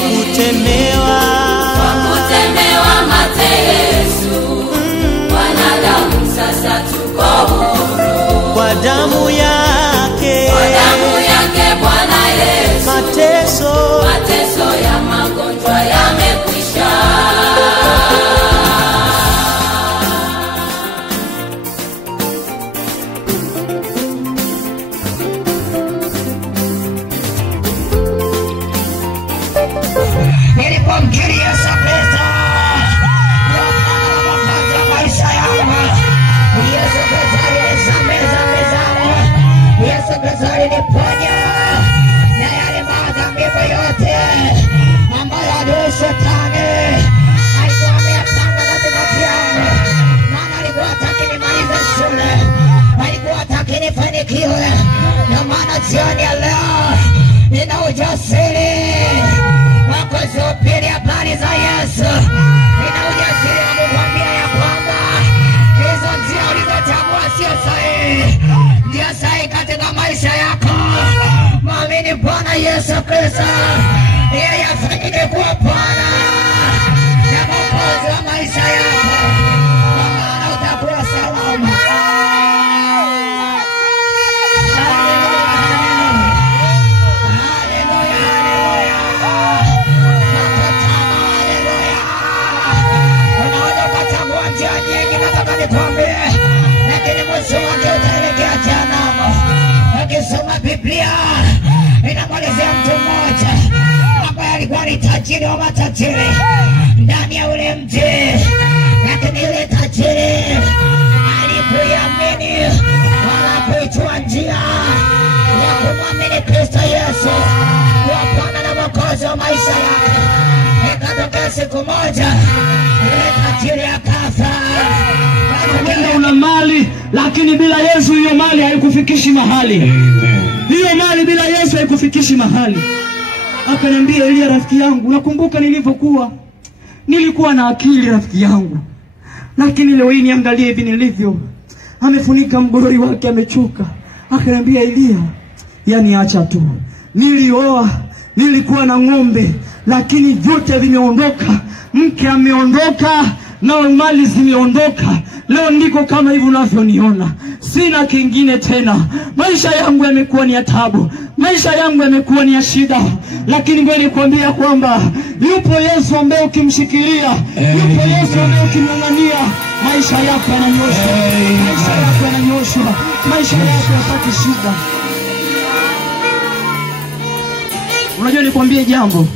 kutemewa mate Yesu, wanadamu sasa tuko huru kwa damu yake Bwana Yesu. Mateso ya magonjwa yamekwisha. Nilipomkiri Yesu Kristo kwa maisha yangu, Yesu Kristo alisamehe dhambi zangu, Yesu Kristo aliniponya na yale madhambi yote ambayo adui Shetani alikuwa ameyapanga katikati yangu. Maana alikuwa hataki nimalize shule, alikuwa hataki nifanikiwe. Na maana jioni ya leo nina ujasiri wa kuhubiri habari za Yesu. Nina ujasiri wa kukwambia ya kwamba hizo njia ulizochagua sio sahihi, ndio sahihi katika maisha yako. Mwamini Bwana Yesu Kristo, yeye afanyike kuwa Bwana na Mwokozi wa maisha yako, kwa maana utakuwa salama. Lakini mwisho wake utaelekea jehanamu. Ukisoma Biblia inamwelezea mtu mmoja ambaye alikuwa ni tajiri wa matajiri ndani ya ule mji, lakini yule tajiri alipoiamini wala kuijua njia ya kumwamini Kristo Yesu kwa Bwana na Mwokozi wa maisha yake, ikatokea siku moja yule tajiri akafa. Una mali lakini bila Yesu hiyo mali haikufikishi mahali. Hiyo mali bila Yesu haikufikishi mahali. Akaniambia, Elia rafiki yangu, nakumbuka nilivyokuwa, nilikuwa na akili rafiki yangu, lakini leo hii niangalie hivi nilivyo, amefunika mgorori wake, amechoka. Akaniambia, Elia, yani acha tu. Nilioa, nilikuwa na ng'ombe, lakini vyote vimeondoka. Mke ameondoka na mali zimeondoka. Leo ndiko kama hivi unavyoniona, sina kingine tena. Maisha yangu yamekuwa ni ya taabu, maisha yangu yamekuwa ni ya shida, lakini ngoja nikwambie kwamba yupo Yesu ambaye ukimshikilia, yupo Yesu ambaye ukimng'ang'ania, maisha yako yananyoshwa, maisha yako yananyoshwa, maisha yako yapati shida. Unajua nikwambie jambo,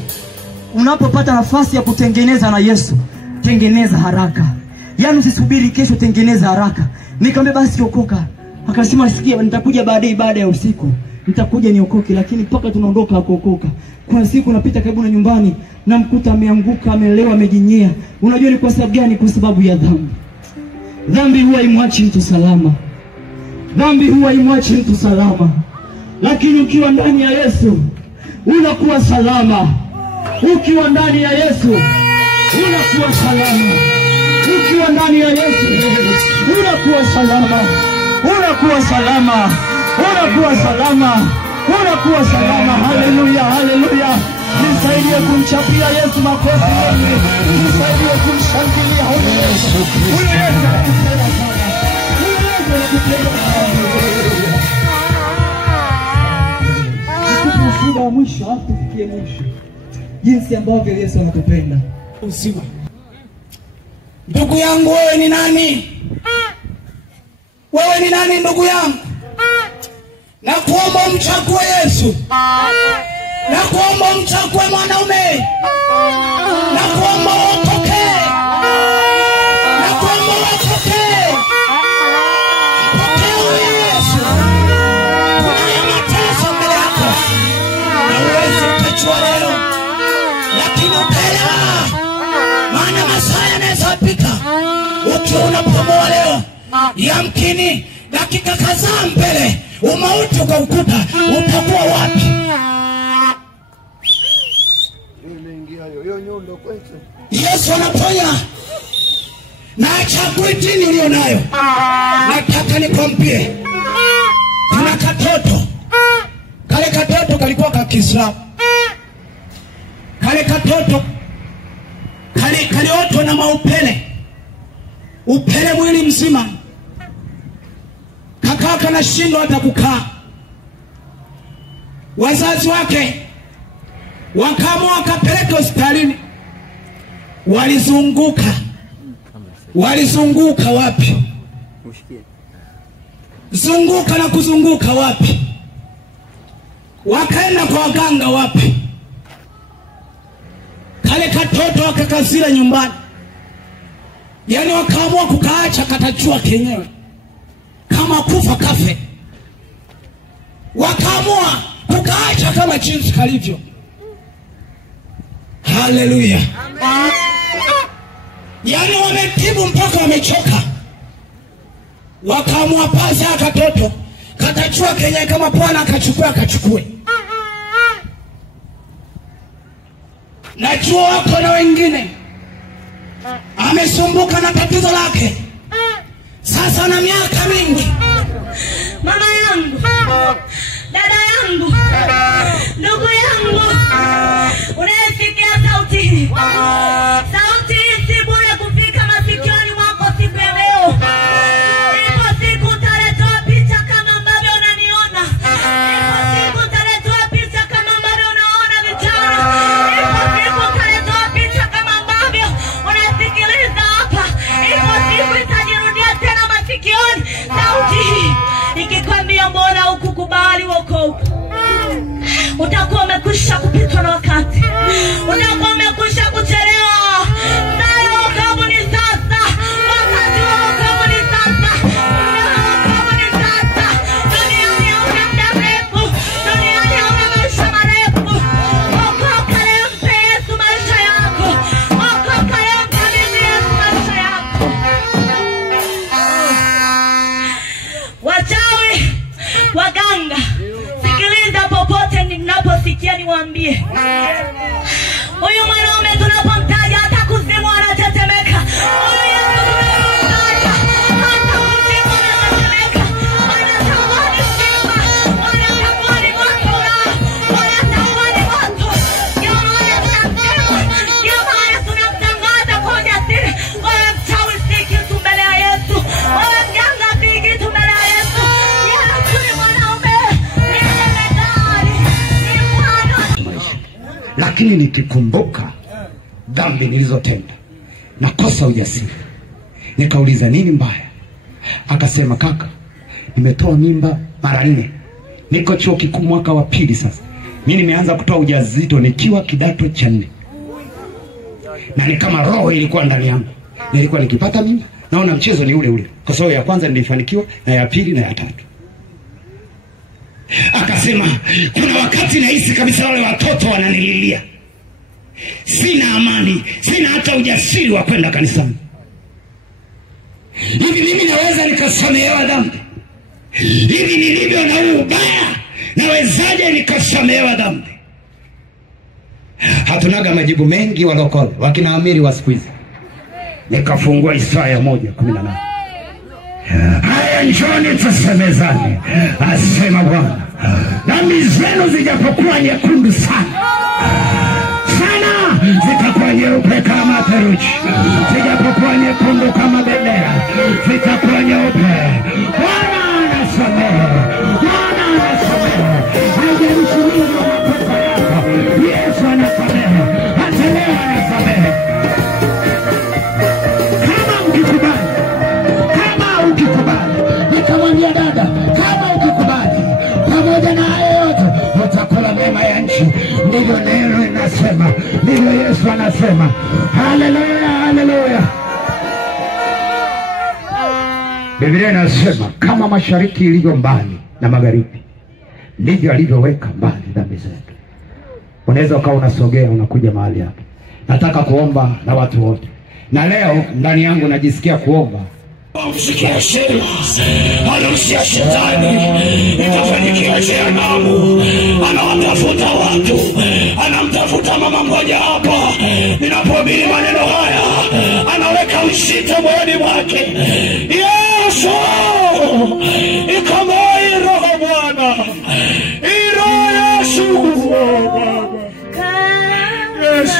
unapopata nafasi ya kutengeneza na Yesu, tengeneza haraka. Yaani usisubiri kesho, tengeneza haraka. Nikamwambia basi okoka. Akasema sikia, nitakuja baadaye baada ya usiku. Nitakuja niokoke, lakini mpaka tunaondoka hakuokoka. Kuna siku napita karibu na nyumbani, namkuta ameanguka, amelewa, amejinyea. Unajua ni kwa sababu gani? Kwa sababu ya dhambi. Dhambi huwa imwachi mtu salama. Dhambi huwa imwachi mtu salama. Lakini ukiwa ndani ya Yesu, unakuwa salama. Ukiwa ndani ya Yesu, unakuwa salama. Ukiwa ndani ya Yesu, unakuwa salama. Unakuwa salama. Unakuwa salama. Unakuwa salama. Haleluya, haleluya. Nisaidie kumchapia Yesu makofi mengi. Nisaidie kumshangilia Yesu. Nikupe wa mwisho, hapo tufikie mwisho. Jinsi ambavyo Yesu anatupenda. Uzima. Ndugu yangu, wewe ni nani? Wewe ni nani ndugu yangu? Na kuomba umchague Yesu. Na kuomba umchague mwanaume. Na kuomba uokoke. Na kuomba uokoke. Mpokee Yesu. Kuna mateso mbele yako, na uwezi ukachua leo, lakini utaelewa. Maana masaa yanahesabika. Ukiwa unapumua leo, yamkini dakika kadhaa mbele umauti ukaukuta, utakuwa wapi? Yesu anaponya na achagui dini ulio nayo. Nataka nikwambie, kuna katoto, kale katoto kalikuwa ka Kiislamu, kale katoto kalioto na maupele, upele mwili mzima, kakaa kanashindwa hata kukaa. Wazazi wake wakaamua wakapeleka hospitalini. Walizunguka wapi? Zunguka na kuzunguka wapi? Wakaenda kwa waganga wapi? Kale katoto wakakazila nyumbani. Yani wakaamua kukaacha katachua kenyewe, kama kufa kafe. Wakaamua kukaacha kama jinsi kalivyo. Haleluya. Yani wametibu mpaka wamechoka. Wakaamua pasa katoto katachua kenyewe, kama Bwana akachukue. Najua wako na wengine amesumbuka na tatizo lake sasa na miaka mingi. Mama yangu, dada yangu, ndugu yangu, unasikia sauti hii? Sauti hii si bure kufika masikioni mwako siku ya leo. Ipo siku utaletewa picha kama ambavyo unaniona. Ipo siku utaletewa picha kama ambavyo unaona vijana. Ipo siku utaletewa picha kama ambavyo unasikiliza hapa. Ipo siku itajirudia tena masikioni sauti hii ikikwambia mbona hukukubali wokovu. Utakuwa umekwisha kupitwa na wakati. Utakuwa umekwisha kuchelewa. Nayo wokovu ni sasa. Wakati wa wokovu ni sasa. Wokovu ni sasa. Duniani hauna muda mrefu. Duniani hauna maisha marefu. Okoka leo, mpe Yesu maisha yako. Okoka leo, mkabidhi Yesu maisha yako. Wachawi, waganga, sikiliza popote ninaposikia niwaambie. Huyu mwanaume tunapomtaja hata kuzimu anatetemeka. Huyu Yesu tunapomtaja hata kuzimu anatetemeka. Wanatamani simba, wanatamani moto, wanatamani moto. Ndio maana tunasema, ndio maana tunamtangaza kwa ujasiri. Wewe mchawi si kitu mbele ya Yesu. Wewe mganga si kitu mbele ya Yesu. Yesu ni mwanaume, ni jemedari, ni mwana. Lakini nikikumbuka dhambi nilizotenda, nakosa ujasiri. Nikauliza nini mbaya? Akasema kaka, nimetoa mimba mara 4. Niko chuo kikuu mwaka wa 2 sasa. Mimi nimeanza kutoa ujauzito nikiwa kidato cha 4. Na ni kama roho ilikuwa ndani yangu. Nilikuwa nikipata mimba, naona mchezo ni ule ule. Kwa sababu ya kwanza nilifanikiwa, na ya pili na ya tatu. Akasema kuna wakati nahisi kabisa wale watoto wananililia. Sina amani, sina hata ujasiri wa kwenda kanisani. Hivi mimi naweza nikasamehewa dhambi? Hivi nilivyo na ubaya, nawezaje nikasamehewa dhambi? Hatunaga majibu mengi walokole, wakina Amiri wa siku hizi. Nikafungua Isaya 1:18. Haya njoni tusemezane, asema Bwana. Dhambi zenu zijapokuwa nyekundu sana, zitakuwa nyeupe kama theluji. Zijapokuwa nyekundu kama bendera, zitakuwa nyeupe. Bwana anasamehe, Bwana anasamehe. Haijalishi nini makosa yako, Yesu anasamehe. Hata leo anasamehe. Nikamwambia dada, kama ukikubali, pamoja na hayo yote utakula mema ya nchi. Ndivyo neno linasema, ndivyo Yesu anasema. Haleluya, haleluya. Biblia inasema kama mashariki ilivyo mbali na magharibi, ndivyo alivyoweka mbali dhambi zetu. Unaweza ukawa unasogea unakuja mahali hapa. Nataka kuomba na watu wote. Na leo ndani yangu najisikia kuomba. Msikia sema, harusia shetani itafanikia jehanamu. Anawatafuta watu, anamtafuta mama mmoja hapa. Ninapohubiri maneno haya, anaweka ushito moyoni mwake. Yesu, ikomoi roho Bwana, iro Yesu Baba. Yesu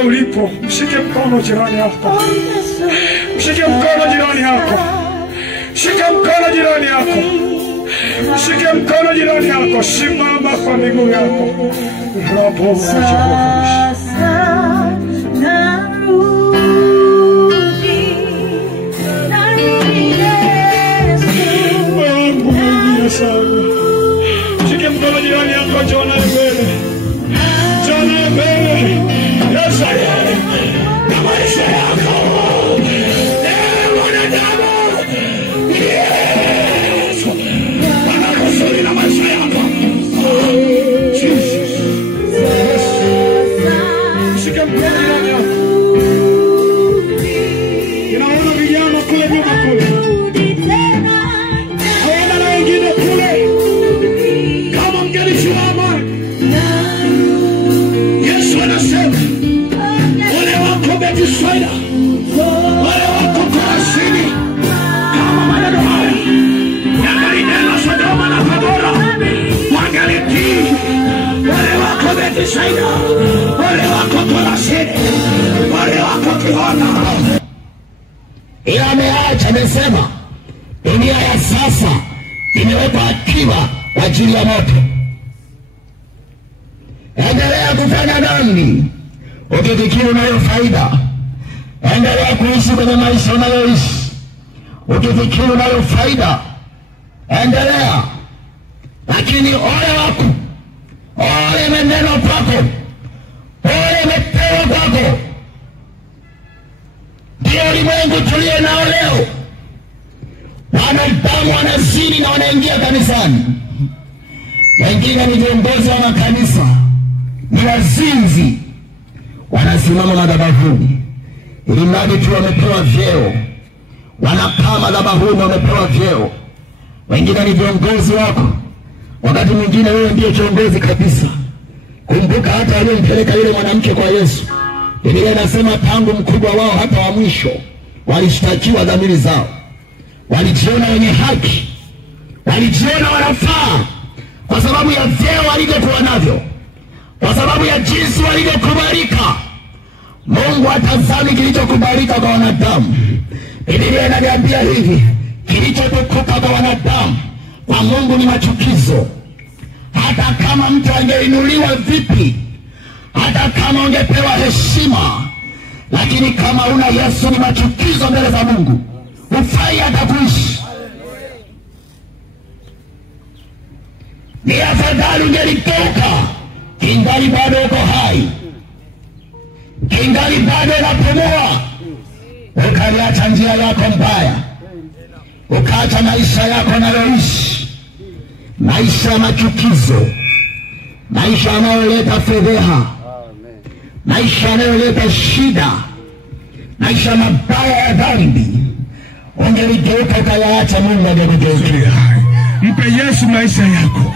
hapo ulipo, mshike mkono jirani yako. Mshike mkono jirani yako. Shika mkono jirani yako. Shika mkono jirani yako. Simama kwa miguu yako. Robo shike mkono jirani yako. Jona mbele. Jona mbele. Yes, na maisha yako. Inaona vijana kule nyuma kule, hawana na wengine kule. Kama mngelisimama, Yesu anasema wale wako Bethsaida, wale wako Korasini, kama maneno haya yangalinena Sodoma na Gomora, wangalitii. Wale wako Bethsaida, wale wako Korasini, wale wako Kihona. Ila ameacha, amesema dunia ya sasa imewekwa akiba kwa ajili ya moto. Endelea kufanya dhambi ukifikiri unayo faida. Endelea kuishi kwenye maisha unayoishi ukifikiri unayo faida. Endelea. Lakini ole wako, ole meneno kwako, ole mepewa kwako. Ndio ulimwengu tuliye nao leo. Wanadamu wanazini na wanaingia kanisani. Wengine ni viongozi wa makanisa, ni wazinzi, wanasimama madhabahuni ili mradi tu wamepewa vyeo. Wanakaa madhabahuni wamepewa vyeo. Wengine ni viongozi wako, wakati mwingine wewe ndiye kiongozi kabisa. Kumbuka hata aliyempeleka yule mwanamke kwa Yesu, Biblia inasema tangu mkubwa wao hata wa mwisho walishtakiwa dhamiri zao. Walijiona wenye haki, walijiona wanafaa kwa sababu ya vyeo walivyokuwa navyo, kwa sababu ya jinsi walivyokubalika. Mungu hatazami kilichokubalika kwa wanadamu. Biblia inaniambia hivi, kilichotukuka kwa wanadamu kwa Mungu ni machukizo. Hata kama mtu angeinuliwa vipi, hata kama ungepewa heshima, lakini kama una Yesu ni machukizo mbele za Mungu. Hufai hata kuishi. Ni afadhali ungelitoka kingali bado uko hai, kingali bado unapumua, ukaacha njia yako mbaya, ukaacha maisha yako unayoishi, maisha ya machukizo, maisha yanayoleta fedheha, maisha yanayoleta shida, maisha mabaya ya dhambi. Ungeligeuka ukayaacha, Mungu angekugeukia. Mpe Yesu maisha yako.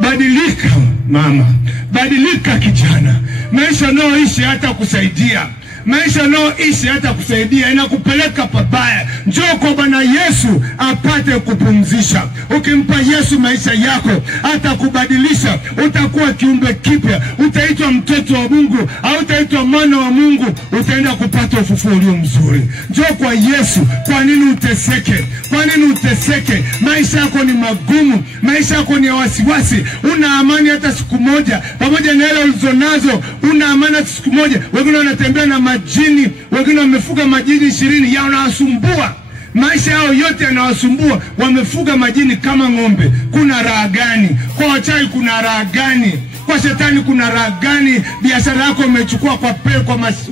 Badilika mama, badilika kijana. Maisha unayoishi hata kusaidia, maisha unayoishi hata kusaidia inakupeleka pabaya. Njoo kwa Bwana Yesu apate kupumzisha. Ukimpa Yesu maisha yako atakubadilisha. Utakuwa kiumbe kipya, utaitwa mtoto wa Mungu au utaitwa mwana wa Mungu. Utaenda kupata ufufuo ulio mzuri. Njoo kwa Yesu. Kwa nini uteseke? Kwa nini uteseke? Maisha yako ni magumu, maisha yako ni ya wasiwasi. Una amani hata siku moja? Pamoja na ile ulizonazo una amani hata siku moja? Wengine wanatembea na majini, wengine wamefuga majini 20 yanawasumbua. Maisha yao yote yanawasumbua. Wamefuga majini kama ng'ombe. Kuna raha gani? Kwa wachawi kuna raha gani? Kwa shetani kuna raha gani? Biashara yako umechukua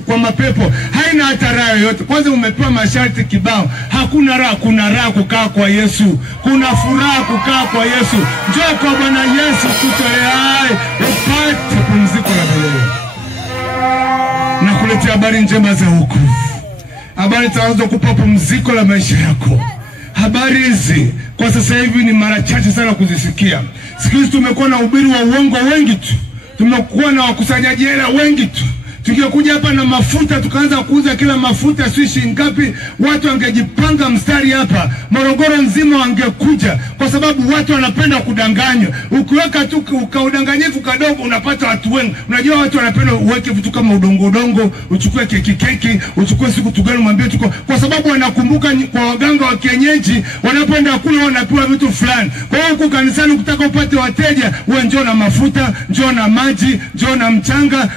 kwa mapepo, haina hata raha yoyote. Kwanza umepewa masharti kibao. Hakuna raha. Kuna raha kukaa kwa Yesu, kuna furaha kukaa kwa Yesu. Njoo kwa Bwana Yesu kutoleai upate pumziko la milele. Na kuletea habari njema za wokovu, habari zitakazokupa pumziko la maisha yako. Habari hizi kwa sasa hivi ni mara chache sana kuzisikia. Siku hizi tumekuwa na ubiri wa uongo wengi tu, tumekuwa na wakusanyaji hela wengi tu, Tungekuja hapa na mafuta tukaanza kuuza kila mafuta sio shilingi ngapi, watu wangejipanga mstari hapa, Morogoro nzima wangekuja, kwa sababu watu wanapenda kudanganywa. Ukiweka tu udanganyifu kadogo unapata watu wengi. Unajua watu wanapenda uweke vitu kama udongo, uchukue keki, uchukue siku tugani mwambie tuko, kwa sababu wanakumbuka kwa waganga wa kienyeji wanapoenda kule wanapewa vitu fulani. Kwa hiyo huko kanisani ukitaka upate wateja, wewe njoo na mafuta, njoo na maji, njoo na mchanga.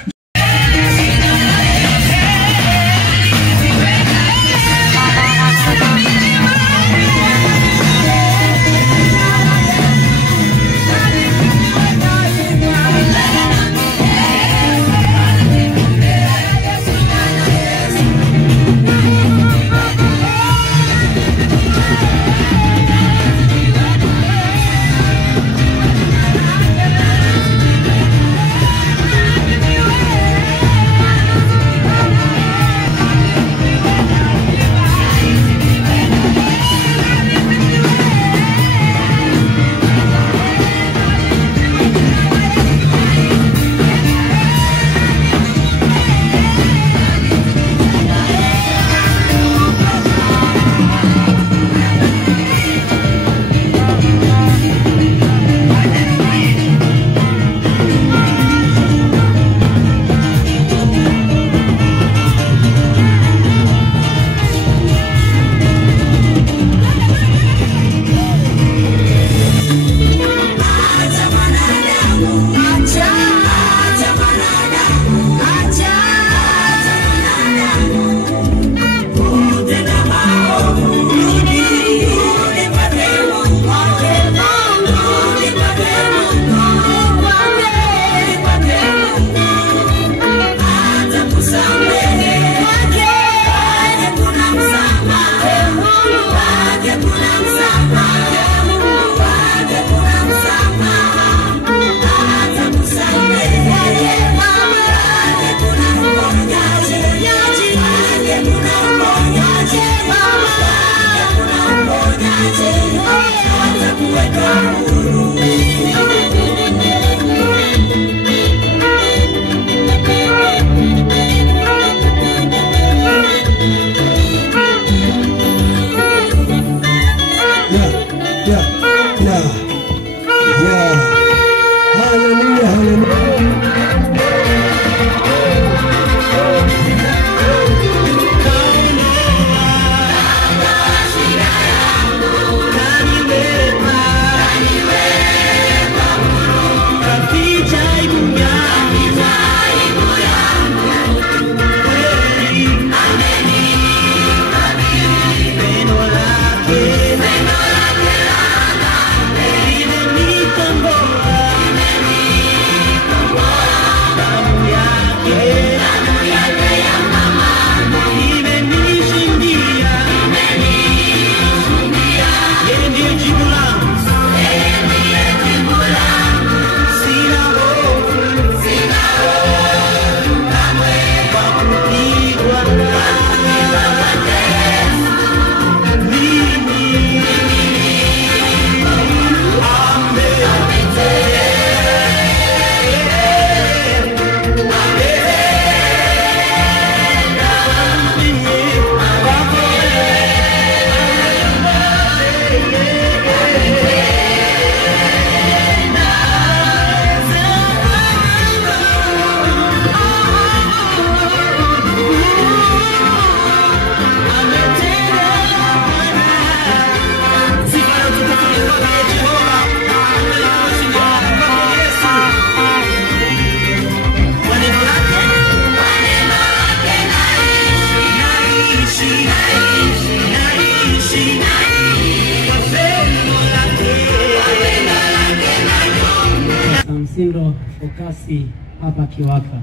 Msindo Fokasi hapa Kiwaka.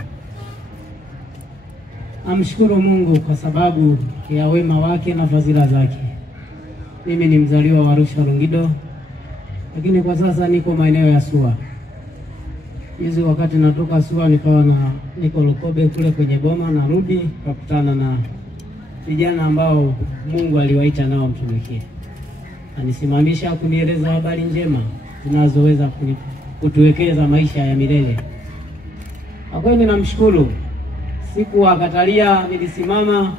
Amshukuru Mungu kwa sababu ya wema wake na fadhila zake. Mimi ni mzaliwa wa Arusha Longido, lakini kwa sasa niko maeneo ya Suwa. Hizi wakati natoka Suwa nikawa niko Lukobe kule kwenye boma, narudi kakutana na vijana ambao Mungu aliwaita nao mtumikie. Anisimamisha kunieleza habari njema zinazoweza kutuwekeza maisha ya milele. Kwa kweli namshukuru siku akatalia, nilisimama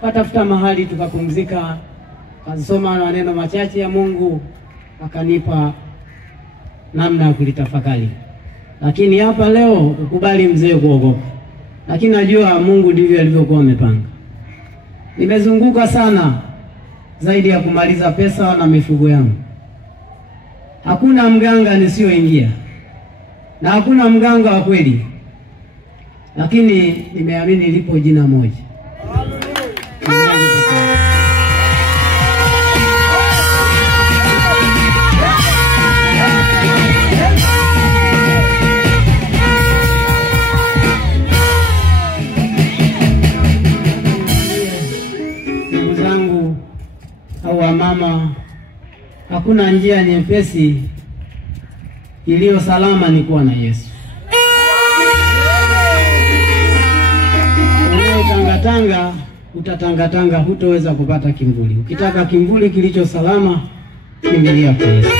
katafuta mahali tukapumzika, kasoma maneno machache ya Mungu, akanipa namna ya kulitafakari. Lakini hapa leo ukubali mzee kuogopa, lakini najua Mungu ndivyo alivyokuwa amepanga. Nimezunguka sana zaidi ya kumaliza pesa na mifugo yangu. Hakuna mganga nisioingia na hakuna mganga wa kweli, lakini nimeamini lipo jina moja. Ndugu zangu au wamama, hakuna njia nyepesi iliyo salama ni kuwa na Yesu. Tangatanga utatangatanga, hutoweza kupata kimvuli. Ukitaka kimvuli kilicho salama, kimbilia kwa Yesu.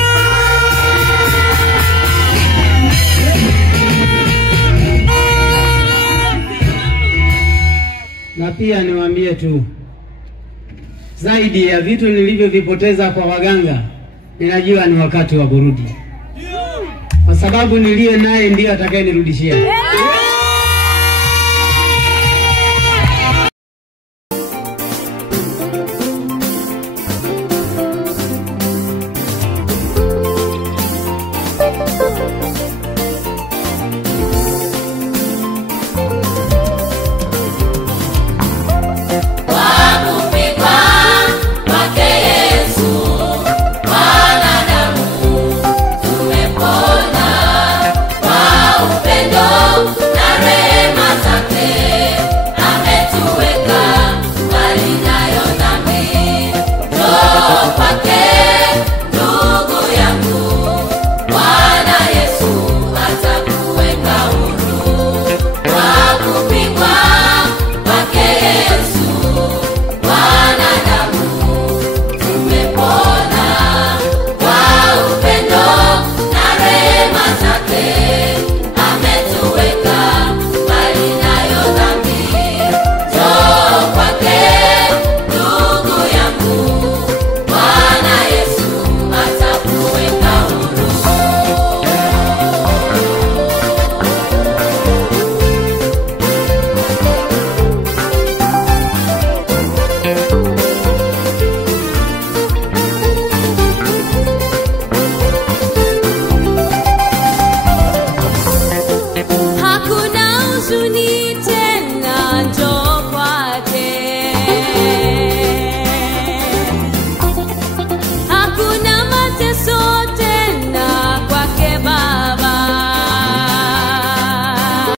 Na pia niwaambie tu, zaidi ya vitu nilivyovipoteza kwa waganga, ninajua ni wakati wa kurudi, kwa sababu niliye naye ndiye atakayenirudishia.